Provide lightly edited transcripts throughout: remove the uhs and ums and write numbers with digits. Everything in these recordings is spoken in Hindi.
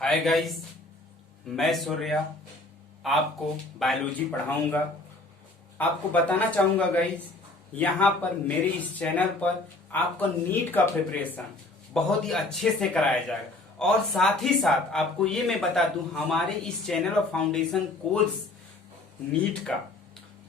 हाय गाइस, मैं सूर्या आपको बायोलॉजी पढ़ाऊंगा। आपको बताना चाहूंगा गाइस, यहाँ पर मेरे इस चैनल पर आपका नीट का प्रिपरेशन बहुत ही अच्छे से कराया जाएगा और साथ ही साथ आपको ये मैं बता दूं, हमारे इस चैनल और फाउंडेशन कोर्स नीट का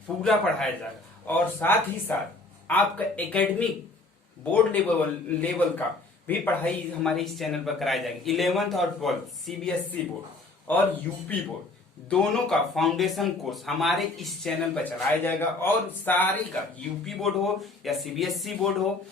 पूरा पढ़ाया जाएगा और साथ ही साथ आपका एकेडमिक बोर्ड लेवल का भी पढ़ाई हमारे इस चैनल पर कराई जाएगी। 11th और 12th सीबीएसई बोर्ड और यूपी बोर्ड दोनों का फाउंडेशन कोर्स हमारे इस चैनल पर चलाया जाएगा और सारे का यूपी बोर्ड हो या सीबीएसई बोर्ड हो,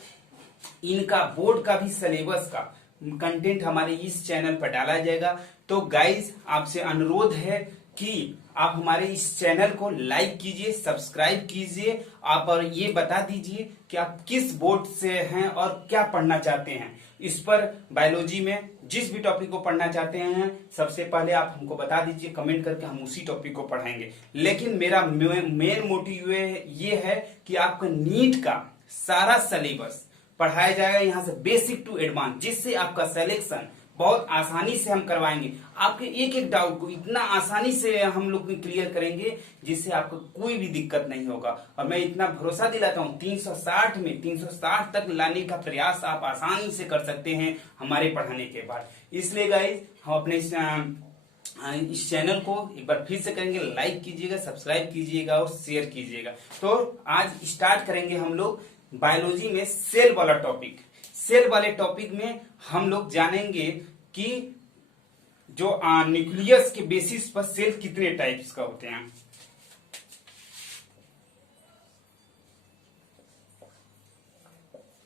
इनका बोर्ड का भी सिलेबस का कंटेंट हमारे इस चैनल पर डाला जाएगा। तो गाइज, आपसे अनुरोध है कि आप हमारे इस चैनल को लाइक कीजिए, सब्सक्राइब कीजिए, आप और ये बता दीजिए कि आप किस बोर्ड से हैं और क्या पढ़ना चाहते हैं। इस पर बायोलॉजी में जिस भी टॉपिक को पढ़ना चाहते हैं, सबसे पहले आप हमको बता दीजिए कमेंट करके, हम उसी टॉपिक को पढ़ाएंगे। लेकिन मेरा मेन मोटिव ये है कि आपका नीट का सारा सिलेबस पढ़ाया जाएगा यहाँ से बेसिक टू एडवांस, जिससे आपका सिलेक्शन बहुत आसानी से हम करवाएंगे। आपके एक एक डाउट को इतना आसानी से हम लोग क्लियर करेंगे जिससे आपको कोई भी दिक्कत नहीं होगा। और मैं इतना भरोसा दिलाता हूँ 360 में 360 तक लाने का प्रयास आप आसानी से कर सकते हैं हमारे पढ़ाने के बाद। इसलिए गाइज, हम अपने इस चैनल को एक बार फिर से करेंगे, लाइक कीजिएगा, सब्सक्राइब कीजिएगा और शेयर कीजिएगा। तो आज स्टार्ट करेंगे हम लोग बायोलॉजी में सेल वाला टॉपिक। सेल वाले टॉपिक में हम लोग जानेंगे कि जो न्यूक्लियस के बेसिस पर सेल कितने टाइप्स का होते हैं।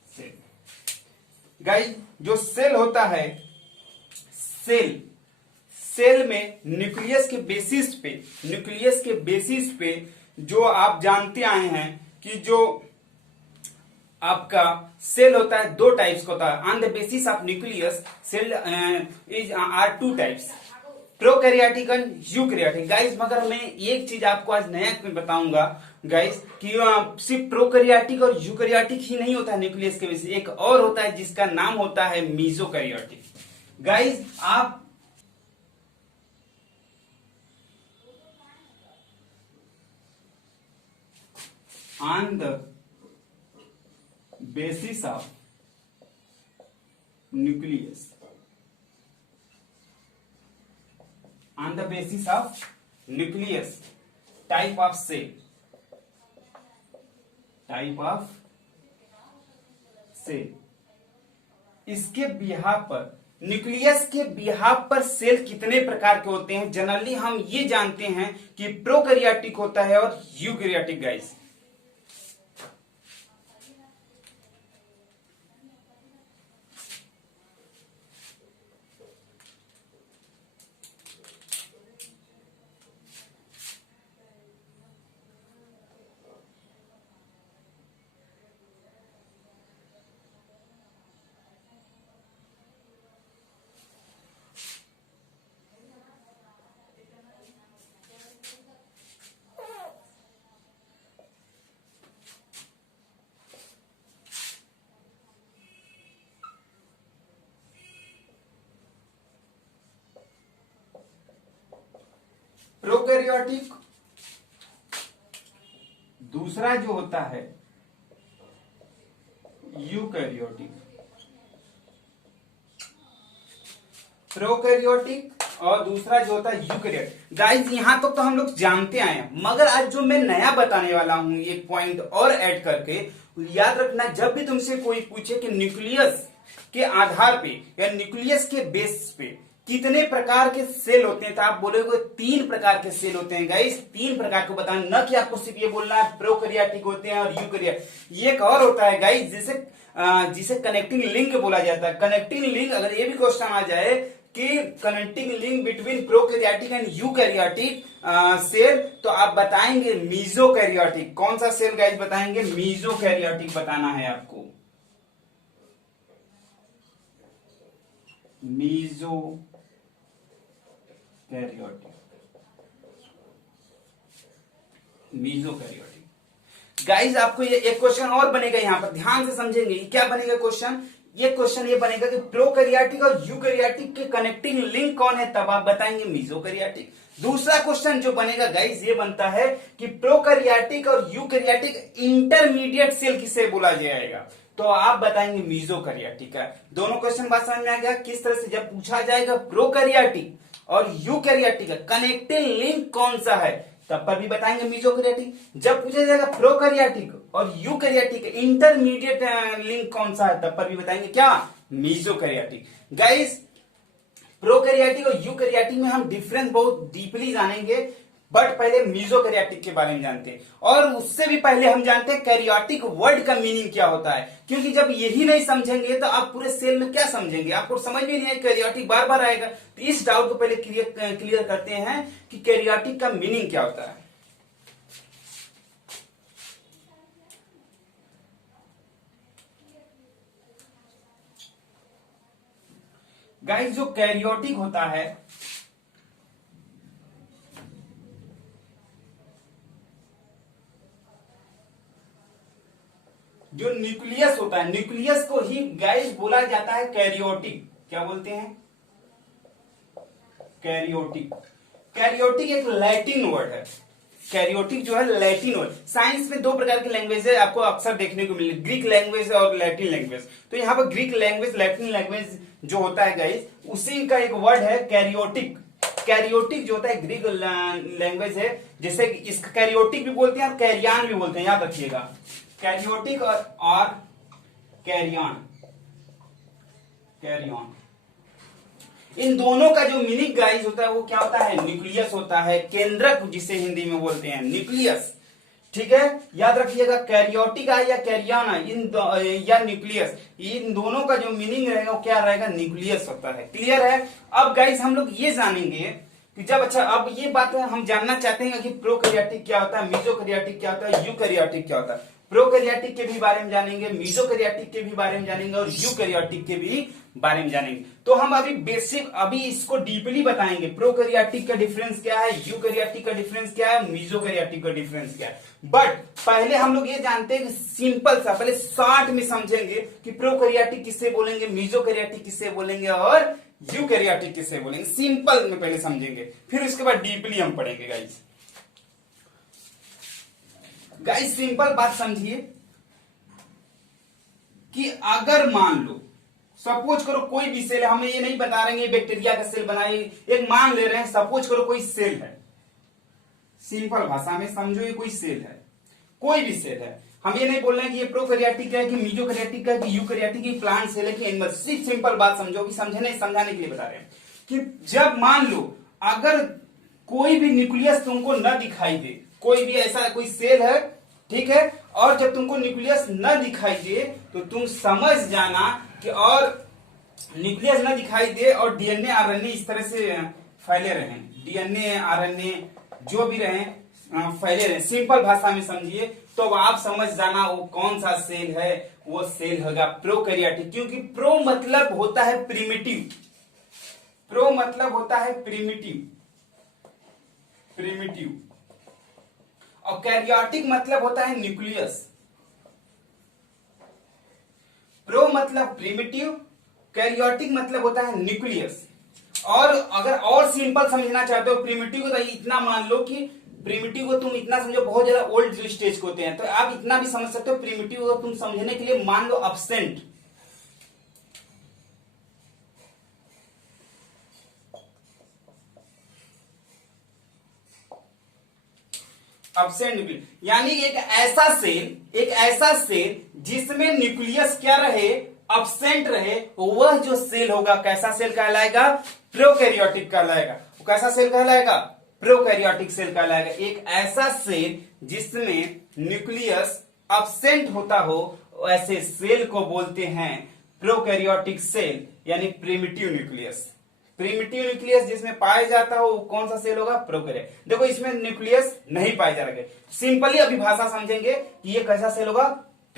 सेल गाइस, जो सेल होता है, सेल में न्यूक्लियस के बेसिस पे जो आप जानते आए हैं कि जो आपका सेल होता है, दो टाइप्स का होता है। On the basis of nucleus cell is are two types, prokaryotic and eukaryotic. Guys, मगर मैं एक चीज आपको आज नया बताऊंगा गाइस कि सिर्फ प्रोकैरियोटिक और यूकैरियोटिक ही नहीं होता है न्यूक्लियस के बेसिस, एक और होता है जिसका नाम होता है मीसोकैरियोटिक। गाइस, आप on the basis of nucleus, on the basis of nucleus, type of cell, इसके बिहाफ पर, न्यूक्लियस के बिहाफ पर सेल कितने प्रकार के होते हैं। जनरली हम ये जानते हैं कि प्रोकैरियोटिक होता है और यूकैरियोटिक। गाइस, प्रोकैरियोटिक, दूसरा जो होता है यूकैरियोटिक। प्रोकैरियोटिक और दूसरा जो होता है यूकैरियोटिक। गाइस, यहां तक तो हम लोग जानते आए हैं, मगर आज जो मैं नया बताने वाला हूं एक पॉइंट और ऐड करके, याद रखना, जब भी तुमसे कोई पूछे कि न्यूक्लियस के आधार पे या न्यूक्लियस के बेस पे कितने प्रकार के सेल होते हैं, तो आप बोलोगे 3 प्रकार के सेल होते हैं। गाइस, 3 प्रकार को बताना, न कि आपको सिर्फ ये बोलना है प्रोकैरियोटिक होते हैं और यूकैरियोटिक। एक और होता है गाइस जिसे कनेक्टिंग लिंक बोला जाता है। कनेक्टिंग लिंक, अगर ये भी क्वेश्चन आ जाए कि connecting link between prokaryotic and eukaryotic cell, तो आप बताएंगे मीसोकैरियोटिक। कौन सा सेल गाइस बताएंगे? मीसोकैरियोटिक बताना है आपको। मीसोकैरियोटिक गाइस, आपको ये एक क्वेश्चन और बनेगा, यहां पर ध्यान से समझेंगे। क्या बनेगा क्वेश्चन ये क्वेश्चन ये बनेगा कि प्रोकैरियोटिक और यूकैरियोटिक के कनेक्टिंग लिंक कौन है, तब आप बताएंगे मीजोकैरियोटिक। दूसरा क्वेश्चन जो बनेगा गाइस ये बनता है कि प्रोकैरियोटिक और यूकैरियोटिक इंटरमीडिएट सेल किसे बोला जाएगा, तो आप बताएंगे मीजोकैरियोटिक है। दोनों क्वेश्चन बात समझ में आ गया किस तरह से जब पूछा जाएगा प्रोकैरियोटिक और यूकैरियोटिक का कनेक्टिंग लिंक कौन सा है, तब पर भी बताएंगे मीजोकैरियोटिक। जब पूछा जाएगा प्रोकैरियोटिक और यूकैरियोटिक इंटरमीडिएट लिंक कौन सा है, तब पर भी बताएंगे क्या, मीजोकैरियोटिक। गाइस प्रोकैरियोटिक और यूकैरियोटिक में हम डिफरेंस बहुत डीपली जानेंगे, बट पहले मीजोकैरियोटिक के बारे में जानते हैं, और उससे भी पहले हम जानते हैं कैरियोटिक वर्ड का मीनिंग क्या होता है, क्योंकि जब यही नहीं समझेंगे तो आप पूरे सेल में क्या समझेंगे, आपको समझ में नहीं आएगा, कैरियोटिक बार बार आएगा। तो इस डाउट को पहले क्लियर करते हैं कि कैरियोटिक का मीनिंग क्या होता है। गाइस जो कैरियोटिक होता है, जो न्यूक्लियस होता है, न्यूक्लियस को ही गाइस बोला जाता है कैरियोटिक। क्या बोलते हैं, कैरियोटिक। कैरियोटिक एक लैटिन वर्ड है, कैरियोटिक जो है लैटिन वर्ड। साइंस में दो प्रकार की लैंग्वेज है आपको अक्सर देखने को मिले, ग्रीक लैंग्वेज और लैटिन लैंग्वेज। तो यहाँ पर ग्रीक लैंग्वेज लैटिन लैंग्वेज जो होता है गाइस, उसी का एक वर्ड है कैरियोटिक। कैरियोटिक जो होता है ग्रीक लैंग्वेज है, जैसे इसका कैरियोटिक भी बोलते हैं और कैरियान भी बोलते हैं, याद रखिएगा, कैरियोटिक और कैरियन, कैरियन। इन दोनों का जो मीनिंग गाइस होता है वो क्या होता है, न्यूक्लियस होता है, केंद्रक जिसे हिंदी में बोलते हैं, न्यूक्लियस। ठीक है, याद रखिएगा कैरियोटिक है या कैरियन है, या न्यूक्लियस, इन दोनों का जो मीनिंग रहेगा वो क्या रहेगा, न्यूक्लियस होता है। क्लियर है। अब गाइस हम लोग ये जानेंगे कि जब, अच्छा अब ये बात हम जानना चाहते हैं कि प्रोकैरियोटिक क्या होता है, मीजोकैरियोटिक क्या होता है, यूकैरियोटिक क्या होता है। प्रोकैरियोटिक के भी बारे में जानेंगे, मीजोकैरियोटिक के भी बारे में जानेंगे और यूकैरियोटिक के भी बारे में जानेंगे। तो हम अभी बेसिक अभी इसको डीपली बताएंगे, प्रोकैरियोटिक का डिफरेंस क्या है, यूकैरियोटिक का डिफरेंस क्या है, मीजोकैरियोटिक का डिफरेंस क्या है। बट पहले हम लोग ये जानते हैं कि सिंपल सा पहले शॉर्ट में समझेंगे कि प्रोकैरियोटिक किससे बोलेंगे, मीजोकैरियोटिक किससे बोलेंगे और यूकैरियोटिक किससे बोलेंगे। सिंपल में पहले समझेंगे, फिर उसके बाद डीपली हम पढ़ेंगे गाइस। गाइस सिंपल बात समझिए कि अगर मान लो सपोज करो कोई भी सेल है, हमें ये नहीं बता रहे हैं बैक्टीरिया का सेल बनाए, एक मान ले रहे हैं सपोज करो कोई सेल है, सिंपल भाषा में समझो ये कोई सेल है, कोई भी सेल है। हम ये नहीं बोल रहे हैं कि ये प्रोकैरियोटिक है कि मीजोकैरियोटिक है कि यूकैरियोटिक, की प्लांट सेल है कि एनिमल, सिर्फ सिंपल बात समझो कि समझाने के लिए बता रहे हैं कि जब मान लो अगर कोई भी न्यूक्लियस तुमको न दिखाई दे, कोई भी ऐसा कोई सेल है, ठीक है, और जब तुमको न्यूक्लियस न दिखाई दे तो तुम समझ जाना कि, और न्यूक्लियस न दिखाई दे और डीएनए आरएनए इस तरह से फैले रहे, डीएनए आरएनए जो भी रहे फैले रहे, सिंपल भाषा में समझिए तो आप समझ जाना वो कौन सा सेल है, वो सेल होगा प्रोकैरियोटिक। क्योंकि प्रो मतलब होता है प्रिमिटिव, प्रो मतलब होता है प्रिमिटिव, प्रिमिटिव, और कैरियोटिक मतलब होता है न्यूक्लियस। प्रो मतलब प्रिमिटिव, कैरियोटिक मतलब होता है न्यूक्लियस। और अगर और सिंपल समझना चाहते हो प्रिमिटिव को, तो इतना मान लो कि प्रिमिटिव को तुम इतना समझो, बहुत ज्यादा ओल्ड जो स्टेज को होते हैं, तो आप इतना भी समझ सकते हो प्रिमिटिव को तुम समझने के लिए मान लो अब्सेंट, अब्सेंट, यानी एक ऐसा सेल जिसमें न्यूक्लियस क्या रहे, अब्सेंट रहे, वह जो सेल होगा कैसा सेल कहलाएगा, प्रोकैरियोटिक कहलाएगा। वो कैसा सेल कहलाएगा, प्रोकैरियोटिक सेल कहलाएगा। एक ऐसा सेल जिसमें न्यूक्लियस अब्सेंट होता हो ऐसे सेल को बोलते हैं प्रोकैरियोटिक सेल, यानी प्रिमिटिव न्यूक्लियस। प्रिमिटिव न्यूक्लियस जिसमें पाया जाता हो वो कौन सा सेल होगा, प्रोकैरियोटिक। देखो इसमें न्यूक्लियस नहीं पाया जा रहा है, सिंपली अभी भाषा समझेंगे कि ये कैसा सेल होगा,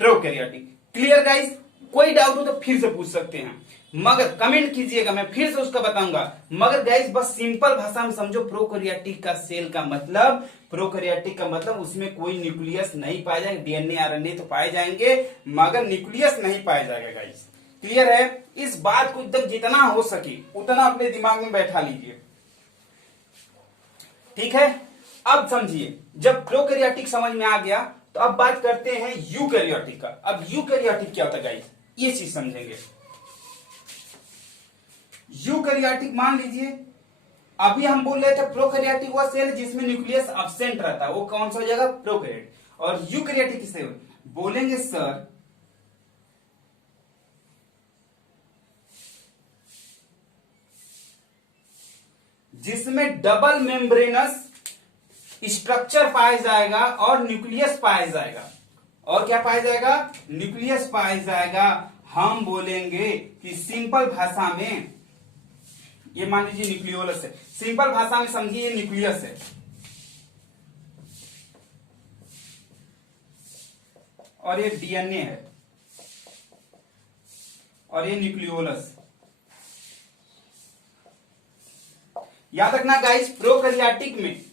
प्रोकैरियोटिक। क्लियर गाइस, कोई डाउट हो तो फिर से पूछ सकते हैं, मगर कमेंट कीजिएगा, मैं फिर से उसका बताऊंगा। मगर गाइस बस सिंपल भाषा में समझो, प्रोकैरियोटिक का सेल का मतलब, प्रोकैरियोटिक का मतलब उसमें कोई न्यूक्लियस नहीं पाया जाएगा, डीएनए आरएनए तो पाए जाएंगे मगर न्यूक्लियस नहीं पाया जाएगा गाइस। क्लियर है? इस बात को एकदम जितना हो सके उतना अपने दिमाग में बैठा लीजिए, ठीक है? अब समझिए, जब प्रोकैरियोटिक समझ में आ गया तो अब बात करते हैं यूकैरियोटिक का। अब यूकैरियोटिक क्या होता है गाइस, ये चीज समझेंगे। यूकैरियोटिक मान लीजिए, अभी हम बोल रहे थे प्रोकैरियोटिक वो सेल जिसमें न्यूक्लियस एब्सेंट रहता है, वो कौन सा हो जाएगा? प्रोकैरियोटिक। और यूकैरियोटिक किसे बोलेंगे सर? जिसमें डबल मेम्ब्रेनस स्ट्रक्चर पाया जाएगा और न्यूक्लियस पाया जाएगा। और क्या पाया जाएगा? न्यूक्लियस पाया जाएगा। हम बोलेंगे कि सिंपल भाषा में, ये मान लीजिए न्यूक्लियोलस है, सिंपल भाषा में समझिए ये न्यूक्लियस है और ये डीएनए है और ये न्यूक्लियोलस। याद रखना गाइस, प्रोकैरियोटिक में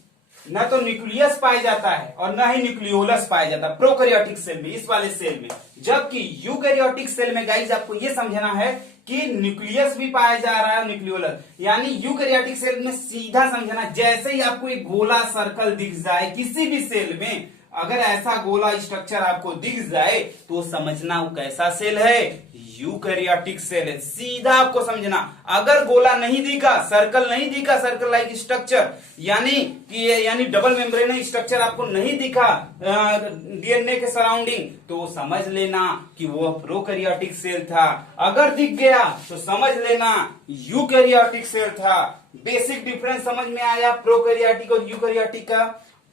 न तो न्यूक्लियस पाया जाता है और न ही न्यूक्लियोलस पाया जाता है प्रोकैरियोटिक सेल में, इस वाले सेल में। जबकि यूकैरियोटिक सेल में गाइस आपको यह समझना है कि न्यूक्लियस भी पाया जा रहा है, न्यूक्लियोलस। यानी यूकैरियोटिक सेल में सीधा समझना, जैसे ही आपको एक गोला सर्कल दिख जाए किसी भी सेल में, अगर ऐसा गोला स्ट्रक्चर आपको दिख जाए तो समझना वो कैसा सेल है? यूकैरियोटिक सेल है। सीधा आपको समझना। अगर गोला नहीं दिखा, सर्कल नहीं दिखा, सर्कल लाइक स्ट्रक्चर, यानी डबल मेम्ब्रेन स्ट्रक्चर आपको नहीं दिखा डीएनए के सराउंडिंग, तो समझ लेना कि वो प्रोकैरियोटिक सेल था। अगर दिख गया तो समझ लेना यूकैरियोटिक सेल था। बेसिक डिफरेंस समझ में आया प्रोकैरियोटिक और यूकैरियोटिक का।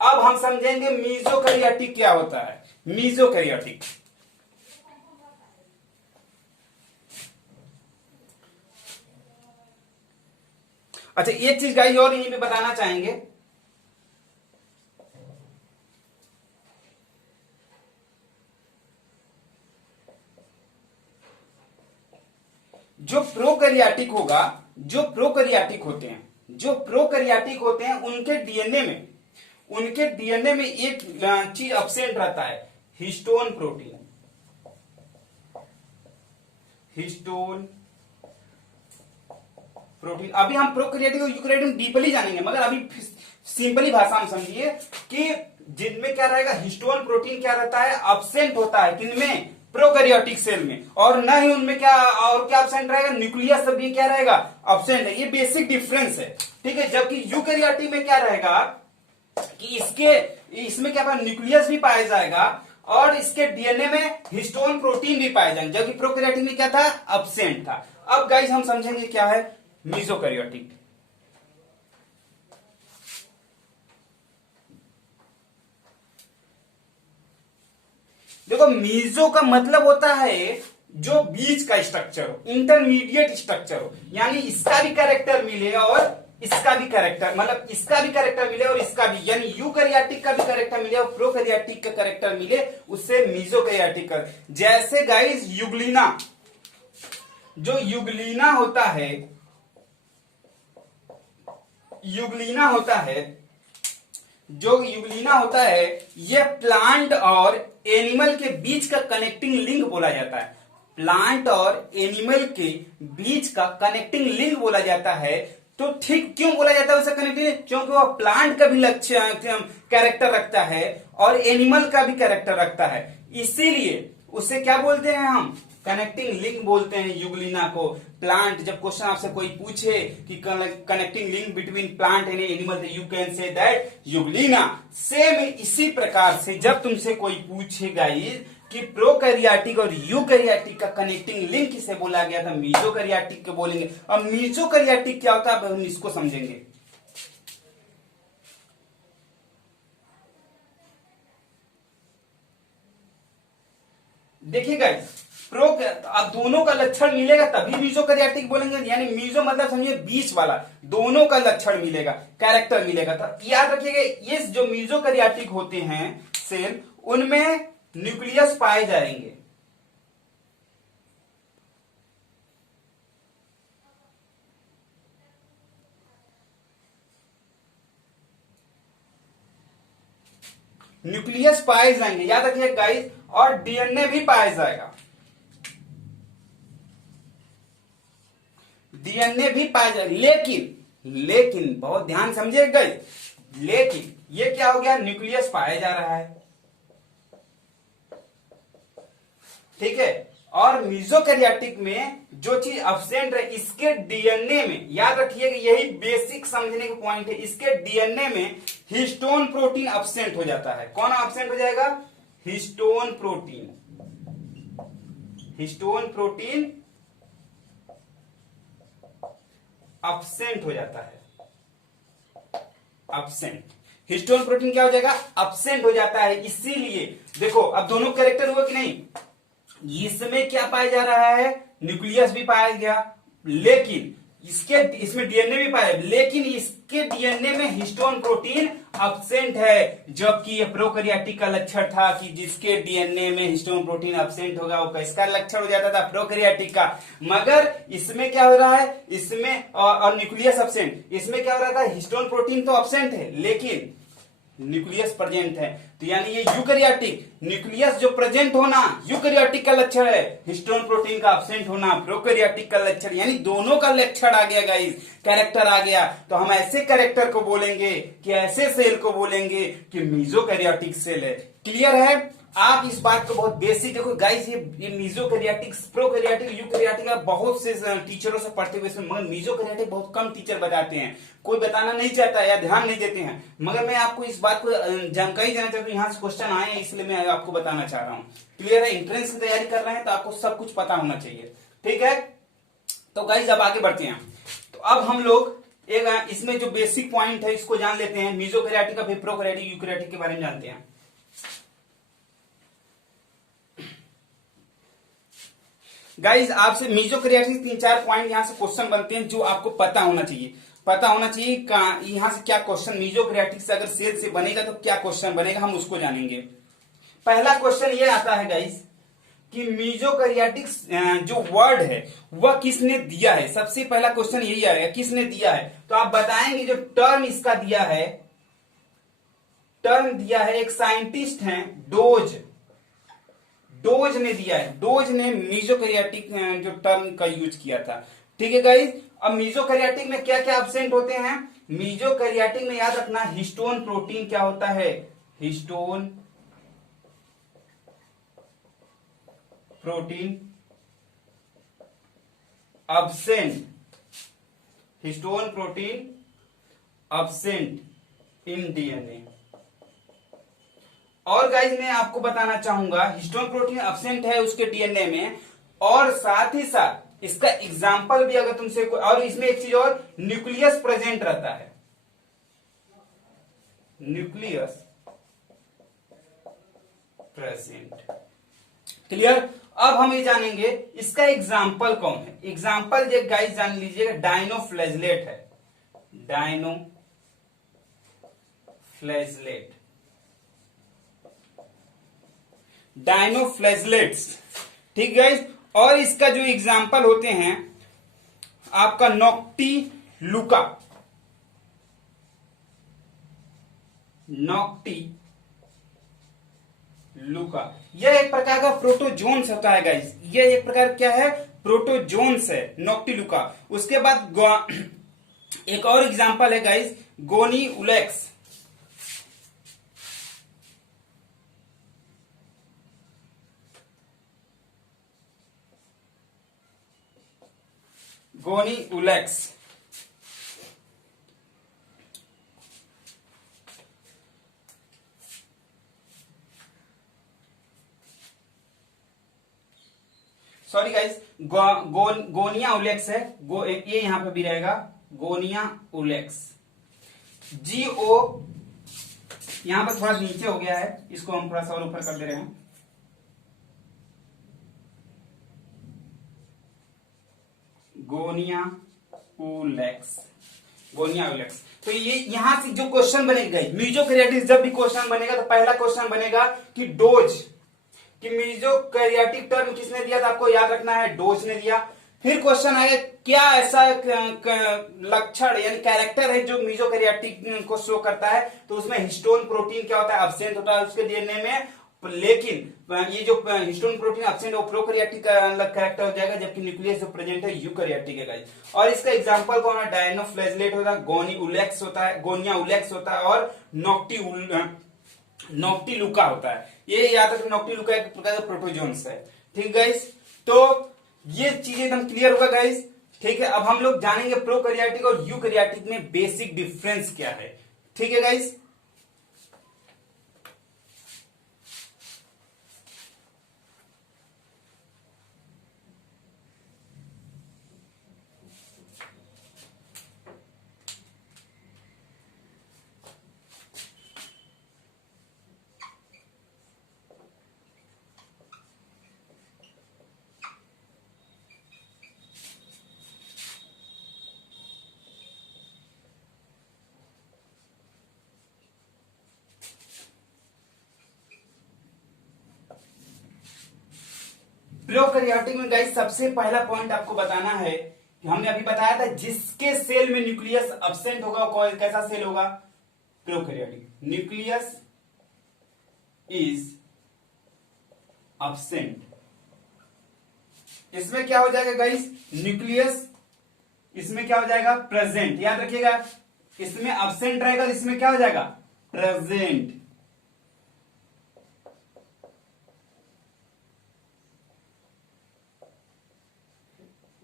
अब हम समझेंगे मीजोकैरियोटिक क्या होता है। मीजोकैरियोटिक, अच्छा एक चीज गाइस और यहीं पे बताना चाहेंगे, जो प्रोकैरियोटिक होगा, जो प्रोकैरियोटिक होते हैं उनके डीएनए में एक चीज एब्सेंट रहता है, हिस्टोन प्रोटीन। Histone protein. अभी हम प्रोकैरियोटिक और यूकैरियोटिक डीपली जानेंगे, मगर अभी सिंपली भाषा में समझिए कि जिनमें क्या रहेगा, हिस्टोन प्रोटीन क्या रहता है? एब्सेंट होता है। किनमें? प्रोकैरियोटिक सेल में। और न ही उनमें क्या और क्या एब्सेंट रहेगा? न्यूक्लियस सब भी क्या रहेगा? एब्सेंट है। ये बेसिक डिफरेंस है, ठीक है? जबकि यूकैरियोटिक में क्या रहेगा कि इसमें क्या पाया? न्यूक्लियस भी पाया जाएगा और इसके डीएनए में हिस्टोन प्रोटीन भी पाए जाएंगे, जबकि प्रोकैरियोटिक में क्या था? एब्सेंट था। अब गाइस हम समझेंगे क्या है मीजोकैरियोटिक। देखो, मीजो का मतलब होता है जो बीच का स्ट्रक्चर हो, इंटरमीडिएट स्ट्रक्चर हो, यानी इसका भी कैरेक्टर मिले और इसका भी कैरेक्टर, मतलब इसका भी कैरेक्टर मिले और इसका भी, यानी यूकैरियोटिक का भी कैरेक्टर मिले और प्रोकैरियोटिक का कैरेक्टर मिले, उससे मीजोकैरियोटिक का। जैसे गाइस युग्लिना, जो युग्लिना होता है, जो युग्लिना होता है, यह प्लांट और एनिमल के बीच का कनेक्टिंग लिंक बोला जाता है। प्लांट और एनिमल के बीच का कनेक्टिंग लिंक बोला जाता है। तो ठीक क्यों बोला जाता है उसे कनेक्टिंग? क्योंकि वह प्लांट का भी लक्ष्य कैरेक्टर रखता है और एनिमल का भी कैरेक्टर रखता है, इसीलिए उसे क्या बोलते हैं हम? कनेक्टिंग लिंक बोलते हैं युग्लिना को। प्लांट, जब क्वेश्चन आपसे कोई पूछे कि connecting link between plant and animal, you can say that euglena. Same इसी प्रकार से जब तुमसे कोई पूछेगा कि प्रोकैरियोटिक और यूकैरियोटिक का कनेक्टिंग लिंक किसे बोला गया था, मीजोकैरियोटिक को बोलेंगे। अब मीजोकैरियोटिक क्या होता है अब हम इसको समझेंगे। देखिए गाइस, अब दोनों का लक्षण मिलेगा तभी मीजोकैरियोटिक बोलेंगे। यानी मीजो मतलब समझिए बीच वाला, दोनों का लक्षण मिलेगा, कैरेक्टर मिलेगा। तो याद रखिएगा, ये जो मीजोकैरियोटिक होते हैं सेल, उनमें न्यूक्लियस पाए जाएंगे। न्यूक्लियस पाए जाएंगे, याद रखिए गाइस, और डीएनए भी पाया जाएगा। डीएनए भी पाया जाए, लेकिन बहुत ध्यान समझिएगा, लेकिन ये क्या हो गया, न्यूक्लियस पाया जा रहा है, ठीक है। और मीजोकैरियोटिक में जो चीज अब्सेंट है, इसके डीएनए में, याद रखिएगा यही बेसिक समझने का पॉइंट है, इसके डीएनए में हिस्टोन प्रोटीन अब्सेंट हो जाता है। कौन अब्सेंट हो जाएगा, histone protein, histone protein absent हो जाता है, अब्सेंट, हिस्टोन प्रोटीन क्या हो जाएगा, अब्सेंट हो जाता है। इसीलिए देखो अब दोनों कैरेक्टर हुआ कि नहीं, इसमें क्या पाया जा रहा है, न्यूक्लियस भी पाया गया, लेकिन इसमें डीएनए भी पाया, लेकिन इसके डीएनए में हिस्टोन प्रोटीन अब्सेंट है, जबकि ये प्रोकैरियोटिक का लक्षण था कि जिसके डीएनए में हिस्टोन प्रोटीन अब्सेंट होगा वो किसका लक्षण हो जाता था, प्रोकैरियोटिक का। मगर इसमें क्या हो रहा है, इसमें और न्यूक्लियस अब्सेंट, इसमें क्या हो रहा था, हिस्टोन प्रोटीन तो अब्सेंट है लेकिन न्यूक्लियस प्रेजेंट है, तो यानी ये यूकैरियोटिक, न्यूक्लियस जो प्रेजेंट होना यूकैरियोटिक का लक्षण है, हिस्टोन प्रोटीन का अब्सेंट होना प्रोकैरियोटिक का लक्षण, यानी दोनों का लक्षण आ गया गाइस, कैरेक्टर आ गया। तो हम ऐसे कैरेक्टर को बोलेंगे कि ऐसे सेल को बोलेंगे कि मीजोकैरियोटिक सेल है। क्लियर है, आप इस बात को बहुत बेसिक देखो गाइस, ये मीजोकैरियोटिक, प्रोकैरियोटिक, यूकैरियोटिक का बहुत से टीचरों से पढ़ते हुए, मगर मीजोकैरियोटिक बहुत कम टीचर बताते हैं, कोई बताना नहीं चाहता या ध्यान नहीं देते हैं। मगर मैं आपको इस बात को जानकारी देना चाहता हूँ, यहाँ से क्वेश्चन आए हैं इसलिए मैं आपको बताना चाह रहा हूँ। क्लियर है, एंट्रेंस की तैयारी कर रहे हैं तो आपको सब कुछ पता होना चाहिए, ठीक है। तो गाइस अब आगे बढ़ते हैं, तो अब हम लोग एक इसमें जो बेसिक पॉइंट है इसको जान लेते हैं, मीजोकैरियोटिक का, फिर प्रोकैरियोटिक, यूकैरियोटिक के बारे में जानते हैं। गाइज आपसे मीजोकैरियोटिक 3-4 पॉइंट यहां से क्वेश्चन बनते हैं जो आपको पता होना चाहिए, पता होना चाहिए यहां से क्या क्वेश्चन मीजोकैरियोटिक से अगर सेल से बनेगा तो क्या क्वेश्चन बनेगा, हम उसको जानेंगे। पहला क्वेश्चन ये आता है गाइज कि मीजोकैरियोटिक जो वर्ड है वह किसने दिया है, सबसे पहला क्वेश्चन यही आएगा, किसने दिया है। तो आप बताएंगे जो टर्म इसका दिया है, टर्म दिया है एक साइंटिस्ट हैं डोज ने दिया है, डोज ने मीजोकैरियोटिक जो टर्म का यूज किया था, ठीक है गाइस। अब मीजोकैरियोटिक में क्या क्या अब्सेंट होते हैं, मीजोकैरियोटिक में याद रखना हिस्टोन प्रोटीन क्या होता है, histone protein absent, histone protein absent in DNA. और गाइज मैं आपको बताना चाहूंगा हिस्टोन प्रोटीन अब्सेंट है उसके डीएनए में, और साथ ही साथ इसका एग्जाम्पल भी अगर तुमसे कोई, और इसमें एक चीज और, न्यूक्लियस प्रेजेंट रहता है, न्यूक्लियस प्रेजेंट। क्लियर, अब हम ये जानेंगे इसका एग्जाम्पल कौन है। एग्जाम्पल जो गाइज जान लीजिएगा, डायनोफ्लैजलेट है, डायनोफ्लैजलेट, डायनोफ्लैजलेट्स, ठीक गाइस। और इसका जो एग्जाम्पल होते हैं आपका नॉक्टिलुका, नॉक्टिलुका, यह एक प्रकार का प्रोटोजोन्स होता है गाइस, यह एक प्रकार क्या है, प्रोटोजोन्स है नॉक्टिलुका। उसके बाद एक और एग्जाम्पल है गाइस, गोनीउलेक्स, गोनीउलेक्स। सॉरी गाइस, गोनिया उलेक्स है, ये यहां पे भी रहेगा, गोनिया उलेक्स, GO यहां पर थोड़ा नीचे हो गया है, इसको हम थोड़ा सा और ऊपर कर दे रहे हैं, गोनिया उलेक्स, गोनिया उलेक्स। तो ये यहां से जो क्वेश्चन बनेगा, मीजोकैरियोटिक जब भी क्वेश्चन बनेगा तो पहला क्वेश्चन बनेगा कि डोज, कि मीजोकैरियोटिक टर्म किसने दिया था, आपको याद रखना है, डोज ने दिया। फिर क्वेश्चन आएगा क्या ऐसा लक्षण यानी कैरेक्टर है जो मीजोकैरियोटिक को शो करता है, तो उसमें हिस्टोन प्रोटीन क्या होता है, अब्सेंट होता है उसके डीएनए में, लेकिन ये जो हिस्टोन प्रोटीन एब्सेंट है वो प्रोकैरियोटिक का कैरेक्टर हो जाएगा, जबकि न्यूक्लियस जो प्रेजेंट है यूकैरियोटिक है गाइस। और इसका एग्जांपल कौन है? डायनोफ्लैजेलेट होता है, गोनिउलेक्स होता है, गोनियाउलेक्स होता है और नॉक्टिलुका होता है। ये याद रखना, नॉक्टिलुका एक प्रकार का प्रोटोजोन्स है। ठीक गाइस, तो ये चीजें एकदम क्लियर होगा गाइस। ठीक है, अब हम लोग जानेंगे प्रोकैरियोटिक और यूकैरियोटिक में बेसिक डिफरेंस क्या है। ठीक है गाइस, प्रोकैरियोटिक में गाइस सबसे पहला पॉइंट आपको बताना है कि हमने अभी बताया था जिसके सेल में न्यूक्लियस अब्सेंट होगा वो कैसा सेल होगा? प्रोकैरियोटिक। न्यूक्लियस इज अब्सेंट, इसमें क्या हो जाएगा गाइस? न्यूक्लियस इसमें क्या हो जाएगा? प्रेजेंट। याद रखिएगा, इसमें अब्सेंट रहेगा, इसमें क्या हो जाएगा? Present.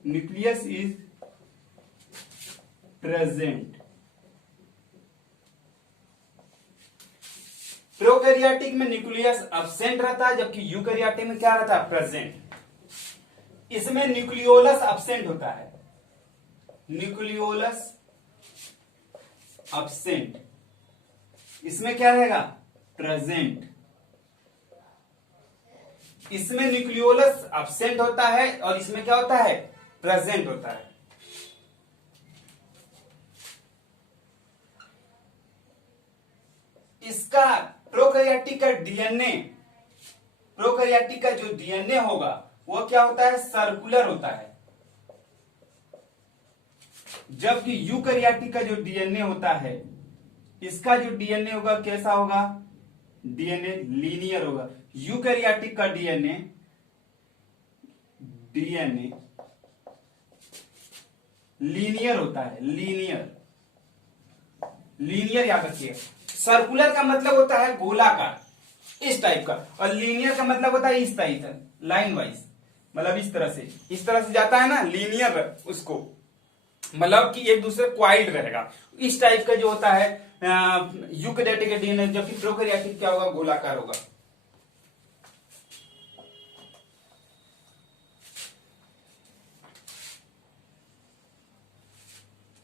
Nucleus is present. Prokaryotic में न्यूक्लियस अब्सेंट रहता है, जबकि यूकैरियोटिक में क्या रहता है? प्रेजेंट। इसमें न्यूक्लियोलस अब्सेंट होता है, न्यूक्लियोलस अब्सेंट। इसमें क्या रहेगा? प्रेजेंट। इसमें न्यूक्लियोलस अब्सेंट होता है और इसमें क्या होता है? प्रेजेंट होता है। इसका प्रोकैरियोटिक का डीएनए, प्रोकैरियोटिक का जो डीएनए होगा वो क्या होता है? सर्कुलर होता है, जबकि यूकैरियोटिक का जो डीएनए होता है, इसका जो डीएनए होगा कैसा होगा? डीएनए लीनियर होगा। यूकैरियोटिक का डीएनए लीनियर होता है, लीनियर याद रखिए। सर्कुलर का मतलब होता है गोलाकार, इस टाइप का, और लीनियर का मतलब होता है इस टाइप, लाइन वाइज, मतलब इस तरह से जाता है ना लीनियर, उसको मतलब कि एक दूसरे क्वाइल्ड रहेगा, इस टाइप का जो होता है यूकैरियोटिक का डीएनए, जबकि प्रोकैरियोटिक क्या होगा? गोलाकार होगा।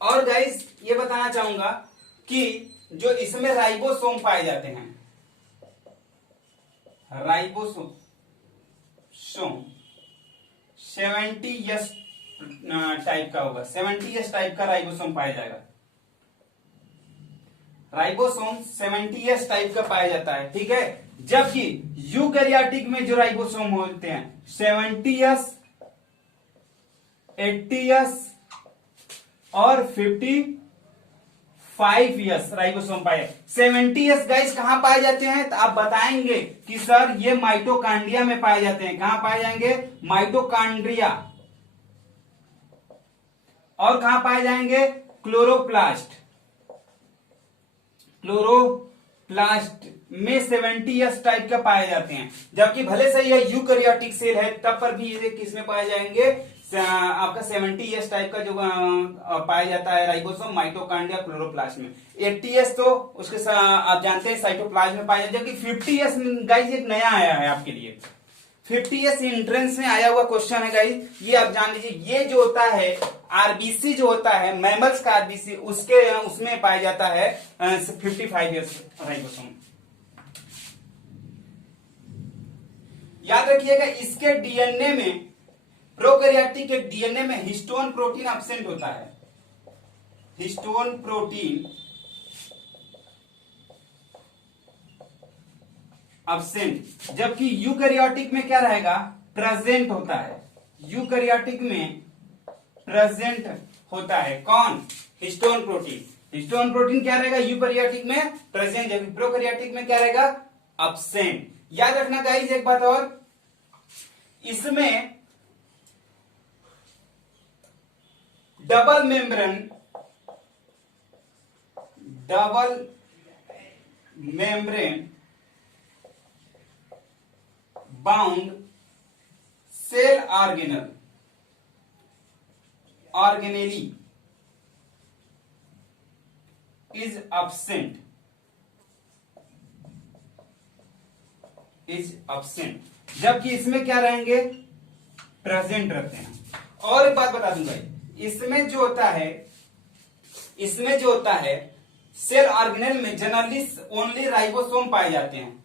और गाइस ये बताना चाहूंगा कि जो इसमें राइबोसोम पाए जाते हैं, राइबोसोम 70S टाइप का होगा, 70S टाइप का राइबोसोम पाया जाएगा। राइबोसोम 70S टाइप का पाया जाता है। ठीक है, जबकि यूकैरियोटिक में जो राइबोसोम होते हैं 70S, 80S और 55S राइबोसोम पाए। 70S गाइस कहां पाए जाते हैं? तो आप बताएंगे कि सर ये माइटोकांड्रिया में पाए जाते हैं। कहां पाए जाएंगे? माइटोकांड्रिया। और कहां पाए जाएंगे? क्लोरोप्लास्ट। क्लोरोप्लास्ट में 70S टाइप का पाए जाते हैं, जबकि भले से यह यूकैरियोटिक सेल है तब पर भी ये किसमें पाए जाएंगे? आपका 70S टाइप का जो पाया जाता है राइबोसोम माइटोकांड्रिया क्लोरोप्लास्ट में। 80S तो उसके आप जानते हैं साइटोप्लाज्म में पाया जाता है, जबकि 50S गाइस एक नया आया है आपके लिए। 50S एंट्रेंस में आया हुआ क्वेश्चन है गाइस, ये आप जान लीजिए। ये जो होता है आरबीसी जो होता है मैमल्स का आरबीसी, उसमें पाया जाता है 55S राइबोसोम। याद रखिएगा, इसके डीएनए में, प्रोकैरियोटिक के डीएनए में हिस्टोन प्रोटीन एब्सेंट होता है, हिस्टोन प्रोटीन एब्सेंट, जबकि यूकैरियोटिक में क्या रहेगा? प्रेजेंट होता है। यूकैरियोटिक में प्रेजेंट होता है कौन? Histone protein. हिस्टोन प्रोटीन क्या रहेगा? यूकैरियोटिक में प्रेजेंट, जबकि प्रोकैरियोटिक में क्या रहेगा? एब्सेंट। याद रखना गाइस एक बात और, इसमें double membrane bound cell organelle is absent, जबकि इसमें क्या रहेंगे, प्रेजेंट रहते हैं। और एक बात बता दूं भाई, इसमें जो होता है सेल ऑर्गेनेल में जनरली ओनली राइबोसोम पाए जाते हैं,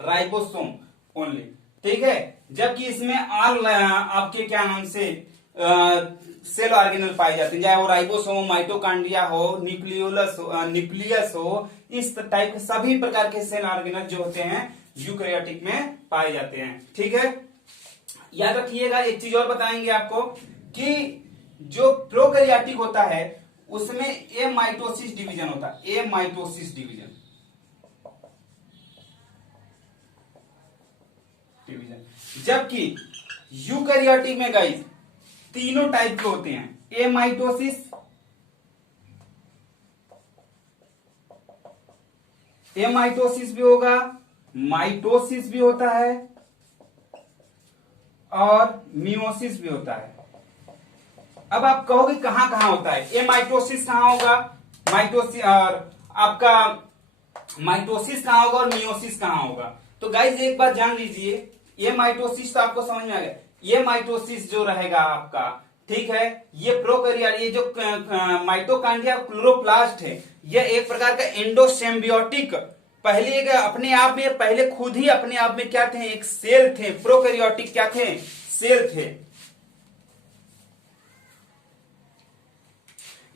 राइबोसोम ओनली, ठीक है। जबकि इसमें ऑल आपके क्या नाम से सेल ऑर्गेनल पाए जाते हैं, चाहे वो राइबोसोम हो, माइटोकांड्रिया हो, न्यूक्लियस हो, इस टाइप के सभी प्रकार के सेल ऑर्गेनल जो होते हैं यूकैरियोटिक में पाए जाते हैं, ठीक है। याद रखिएगा, एक चीज और बताएंगे आपको कि जो प्रोकैरियोटिक होता है उसमें एमाइटोसिस डिवीजन होता है, एमाइटोसिस डिवीजन, जबकि यूकैरियोटिक में गाइस तीनों टाइप के होते हैं, एमाइटोसिस भी होगा, माइटोसिस भी होता है और मियोसिस भी होता है। अब आप कहोगे कहां कहां होता है, एमाइटोसिस कहां होगा, माइटोसिस और आपका माइटोसिस कहां होगा और मियोसिस कहां होगा। तो गाइस एक बात जान लीजिए, ये माइटोसिस तो आपको समझ में आ गया, ये माइटोसिस जो रहेगा आपका, ठीक है, ये प्रोकैरियोट, ये जो माइटोकांड्रिया क्लोरोप्लास्ट है, ये एक प्रकार का एंडोसिम्बियोटिक, पहले एक अपने आप में, पहले खुद ही अपने आप में क्या थे, एक सेल थे, प्रोकैरियोटिक क्या थे, सेल थे,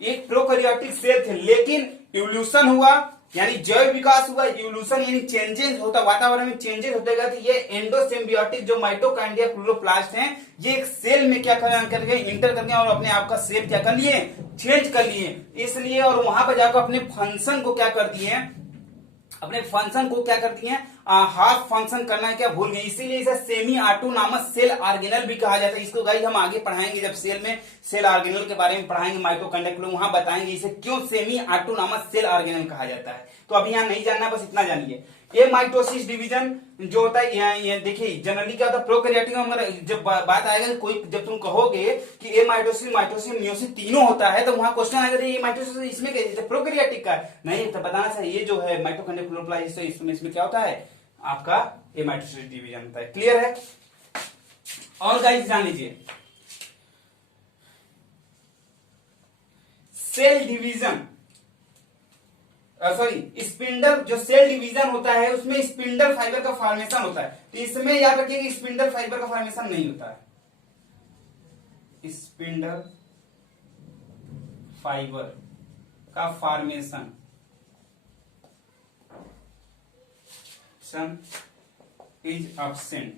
एक प्रोकैरियोटिक सेल थे। लेकिन इवोल्यूशन हुआ, यानी जैव विकास हुआ, इवोल्यूशन यानी चेंजेस होता, वातावरण में चेंजेस होते गए, तो ये एंडोसिम्बियोटिक जो माइटोकांड्रिया क्लोरोप्लास्ट हैं, ये एक सेल में क्या करके इंटर करके और अपने आप का शेप क्या कर लिए, चेंज कर लिए, इसलिए और वहां पर जाकर अपने फंक्शन को क्या कर दिए, अपने फंक्शन को क्या करती हैं, हाफ फंक्शन करना है क्या भूल गए, इसीलिए इसे सेमी ऑटोनॉमस सेल ऑर्गेनल भी कहा जाता है। इसको गाइस हम आगे पढ़ाएंगे, जब सेल में सेल ऑर्गेनल के बारे में पढ़ाएंगे, माइटोकॉन्ड्रिया वहां बताएंगे इसे क्यों सेमी ऑटोनॉमस सेल ऑर्गेनल कहा जाता है। तो अभी यहाँ नहीं जानना, बस इतना जानिए। ये माइटोसिस डिवीजन जो होता है, ये देखिए जनरली क्या होता है प्रोकैरियोटिक में, जब बात आएगा कोई, जब तुम कहोगे कि ए माइटोसिस, माइटोसिस, मियोसिस तीनों होता है, तो वहां क्वेश्चन आएगा ये माइटोसिस इसमें क्या, प्रोकैरियोटिक का नहीं, तो बताना चाहिए ये जो है माइटोकॉन्ड्रिया क्लोरोप्लास्ट, इसमें क्या होता है आपका ए माइटोसिस डिवीजन होता है। क्लियर है। और गाइस जान लीजिए, सेल डिवीजन, सॉरी स्पिंडल, जो सेल डिवीजन होता है उसमें स्पिंडल फाइबर का फॉर्मेशन होता है, तो इसमें याद रखिए स्पिंडल फाइबर का फॉर्मेशन नहीं होता है, स्पिंडल फाइबर का फॉर्मेशन इज एब्सेंट,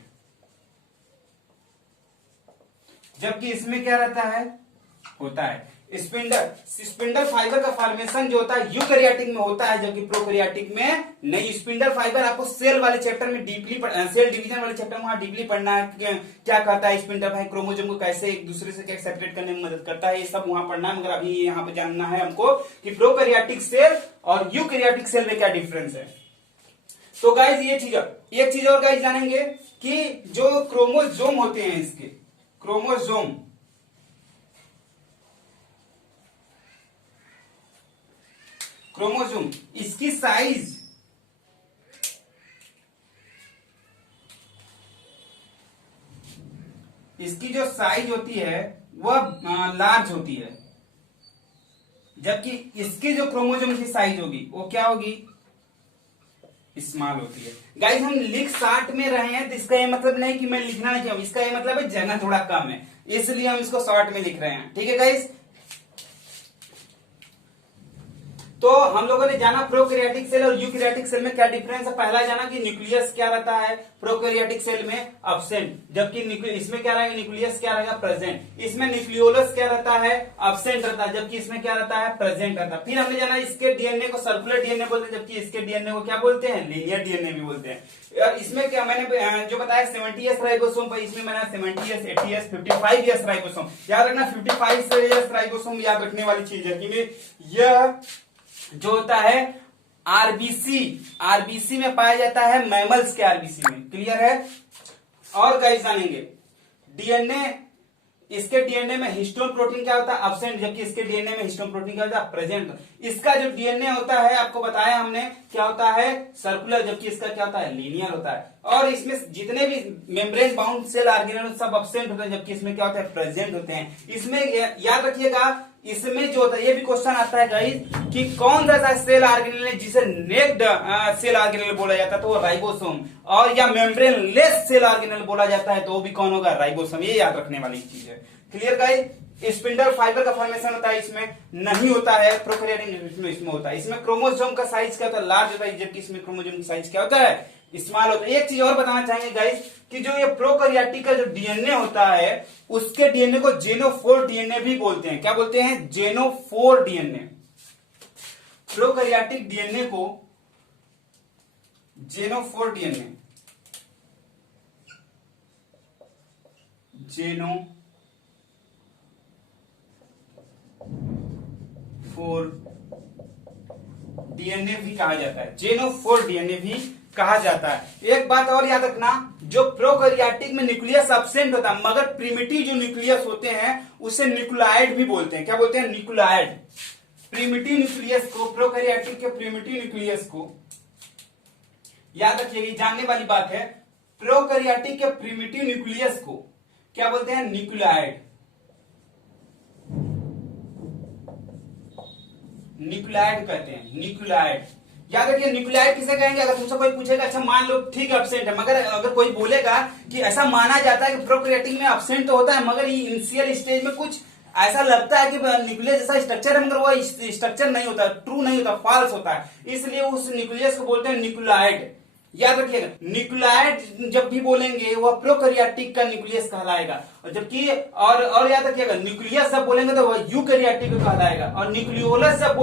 जबकि इसमें क्या रहता है, होता है स्पिंडल फाइबर का फॉर्मेशन जो होता है यूकैरियोटिक में होता है, जबकि प्रोकैरियोटिक में नहीं। स्पिंडल फाइबर आपको सेल वाले चैप्टर में डीपली, सेल डिवीजन वाले चैप्टर में वहां डीपली पढ़ना है, क्या करता है स्पिंडल फाइबर, क्रोमोसोम को कैसे एक दूसरे से क्या सेपरेट करने में मदद करता है, ये सब वहां पढ़ना है। मगर अभी यहाँ पे जानना है हमको कि प्रोकैरियोटिक सेल और यूकैरियोटिक सेल में क्या डिफरेंस है। तो गाइज ये चीज, एक चीज और गाइज जानेंगे कि जो क्रोमोसोम होते हैं, इसके क्रोमोसोम, इसकी साइज, इसकी जो साइज होती है वह लार्ज होती है, जबकि इसकी जो क्रोमोसोम की साइज होगी वो क्या होगी, स्मॉल होती है। गाइस हम लिख शॉर्ट में रहे हैं, तो इसका ये मतलब नहीं कि मैं लिखना नहीं चाहूँ, इसका ये मतलब है जगह थोड़ा कम है, इसलिए हम इसको शॉर्ट में लिख रहे हैं, ठीक है गाइस। तो हम लोगों ने जाना प्रोकैरियोटिक सेल और यूकैरियोटिक सेल में क्या डिफरेंस है। पहला जाना कि न्यूक्लियस क्या रहता है प्रोकैरियोटिक सेल में, अब्सेंट, जबकि इसमें क्या रहेगा, न्यूक्लियस क्या रहेगा, प्रेजेंट। इसमें न्यूक्लियोलस क्या रहता है, अब्सेंट रहता है, जबकि इसमें क्या रहता है, प्रेजेंट रहता है। फिर हमने जाना इसके डीएनए को सर्कुलर डीएनए बोलते हैं, जबकि इसके डीएनए को क्या बोलते हैं, लीनियर डीएनए भी बोलते हैं। इसमें क्या मैंने जो बताया 70s राइबोसोम पर, इसमें मैंने 70s 80s 55s राइबोसोम। याद रखना 55s राइबोसोम याद रखने वाली चीज है कि यह जो होता है आरबीसी में पाया जाता है, मैमल्स के आरबीसी में। क्लियर है। और गाइस जानेंगे डीएनए, इसके डीएनए में हिस्टोन प्रोटीन क्या होता है, अब्सेंट, जबकि इसके डीएनए में हिस्टोन प्रोटीन क्या होता है, प्रेजेंट। इसका जो डीएनए होता है आपको बताया हमने क्या होता है, सर्कुलर, जबकि इसका क्या होता है, लीनियर होता है। और इसमें जितने भी मेम्ब्रेन बाउंड सेल ऑर्गेनेल सब अब्सेंट होते हैं, जबकि इसमें क्या होता है, प्रेजेंट होते हैं। इसमें याद रखिएगा, इसमें जो होता है, ये भी क्वेश्चन आता है गाइस कि कौन सा सेल ऑर्गेनेल है जिसे नेक्ड सेल ऑर्गेनेल बोला जाता है, तो वो राइबोसोम। और या मेम्ब्रेन लेस सेल ऑर्गेनेल बोला जाता है तो वो भी कौन होगा, राइबोसोम। ये याद रखने वाली चीज है। Clear guys. स्पिंडल फाइबर का फॉर्मेशन होता है, इसमें नहीं होता है। प्रोकैरियोटिक में इसमें होता है। इसमें क्रोमोसोम का साइज क्या होता है, लार्ज होता है, जबकि इसमें क्रोमोसोम का साइज क्या होता है, स्मॉल होता है। एक चीज और बताना चाहेंगे गाइस कि जो ये प्रोकैरियोटिक का जो डीएनए होता है उसके डीएनए को जेनोफोर डीएनए भी बोलते हैं। क्या बोलते हैं, जेनोफोर डीएनए। प्रोकैरियोटिक डीएनए को जेनोफोर डीएनए, जेनोफोर डीएनए भी कहा जाता है, जेनोफोर डीएनए भी कहा जाता है। एक बात और याद रखना, जो प्रोकैरियोटिक में न्यूक्लियस अब्सेंट होता है, मगर प्रिमिटिव जो न्यूक्लियस होते हैं उसे न्यूक्लियाइड भी बोलते हैं। क्या बोलते हैं, न्यूक्लियाइड। प्रिमिटिव न्यूक्लियस को, प्रोकैरियोटिक के प्रिमिटिव न्यूक्लियस को याद रखिएगा, जानने वाली बात है। प्रोकैरियोटिक के प्रिमिटिव न्यूक्लियस को क्या बोलते हैं, न्यूक्लियाइड। न्यूक्लियाइड कहते हैं, न्यूक्लियाइड। याद रखिए न्यूक्लियाइड किसे कहेंगे, अगर तुमसे कोई पूछेगा, अच्छा मान लो ठीक है अब्सेंट है, मगर अगर कोई बोलेगा कि ऐसा माना जाता है कि प्रोकैरियोटिक में अब्सेंट तो होता है मगर ये इनिशियल स्टेज में कुछ ऐसा लगता है कि न्यूक्लियस जैसा स्ट्रक्चर है, मगर वो स्ट्रक्चर नहीं होता, ट्रू नहीं होता, फॉल्स होता है, इसलिए उस न्यूक्लियस को बोलते हैं न्यूक्लियाइड। याद रखिएगा, न्यूक्लियाइड जब भी बोलेंगे वह प्रोकैरियोटिक का न्यूक्लियस कहलाएगा, और जबकि और याद रखिएगा, न्यूक्लियस जब बोलेंगे तो वह यूकैरियोटिक कहलाएगा। और न्यूक्लियोलस जब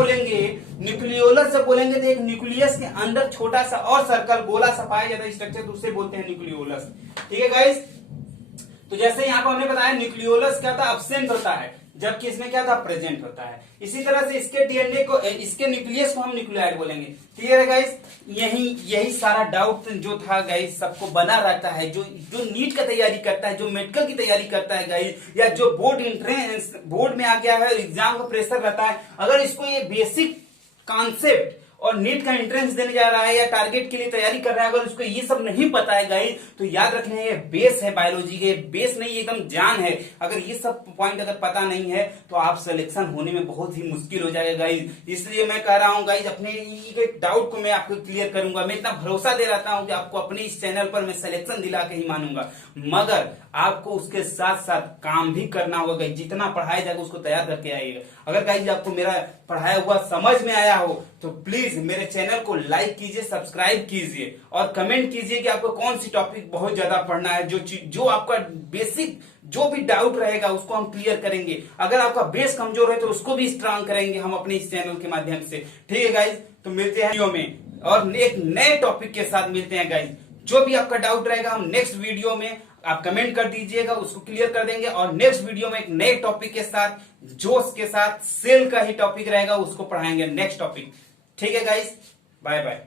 बोलेंगे तो एक न्यूक्लियस के अंदर छोटा सा और सर्कल गोला सा पाया जाता है स्ट्रक्चर, तो उसे बोलते हैं न्यूक्लियोलस। ठीक है गाइस। तो जैसे यहाँ पर हमने बताया न्यूक्लियोलस क्या था, अब्सेंट होता है, जबकि इसमें क्या था, प्रेजेंट होता है। इसी तरह से इसके डीएनए को, इसके न्यूक्लियस को हम न्यूक्लियाइड बोलेंगे। क्लियर है गाइस। यही सारा डाउट जो था गाइस सबको बना रहता है, जो नीट का तैयारी करता है, जो मेडिकल की तैयारी करता है गाइस, या जो बोर्ड में आ गया है एग्जाम का प्रेशर रहता है, अगर इसको ये बेसिक कॉन्सेप्ट और नीट का एंट्रेंस देने जा रहा है या टारगेट के लिए तैयारी कर रहा है, अगर उसको ये सब नहीं पता है गाइस, तो याद रखना ये बेस है बायोलॉजी के, बेस नहीं एकदम जान है। अगर ये सब पॉइंट अगर पता नहीं है तो आप सिलेक्शन होने में बहुत ही मुश्किल हो जाएगा गाइस। इसलिए मैं कह रहा हूं गाइस, अपने डाउट को मैं आपको क्लियर करूंगा। मैं इतना भरोसा दे रहता हूं कि आपको अपने इस चैनल पर मैं सिलेक्शन दिला के ही मानूंगा, मगर आपको उसके साथ साथ काम भी करना होगा गाइस। जितना पढ़ाया जाएगा उसको तैयार करके आइएगा। अगर गाइस आपको मेरा पढ़ाया हुआ समझ में आया हो तो प्लीज मेरे चैनल को लाइक कीजिए, सब्सक्राइब कीजिए और कमेंट कीजिए कि आपको कौन सी टॉपिक बहुत ज्यादा पढ़ना है। जो आपका बेसिक जो भी डाउट रहेगा उसको हम क्लियर करेंगे। अगर आपका बेस कमजोर है तो उसको भी स्ट्रांग करेंगे हम अपने इस चैनल के माध्यम से। ठीक है गाइज, तो मिलते हैं वीडियो में और एक नए टॉपिक के साथ मिलते हैं गाइज। जो भी आपका डाउट रहेगा हम नेक्स्ट वीडियो में आप कमेंट कर दीजिएगा, उसको क्लियर कर देंगे और नेक्स्ट वीडियो में एक नए टॉपिक के साथ, जोश के साथ, सेल का ही टॉपिक रहेगा, उसको पढ़ाएंगे नेक्स्ट टॉपिक। ठीक है गाइस, बाय बाय।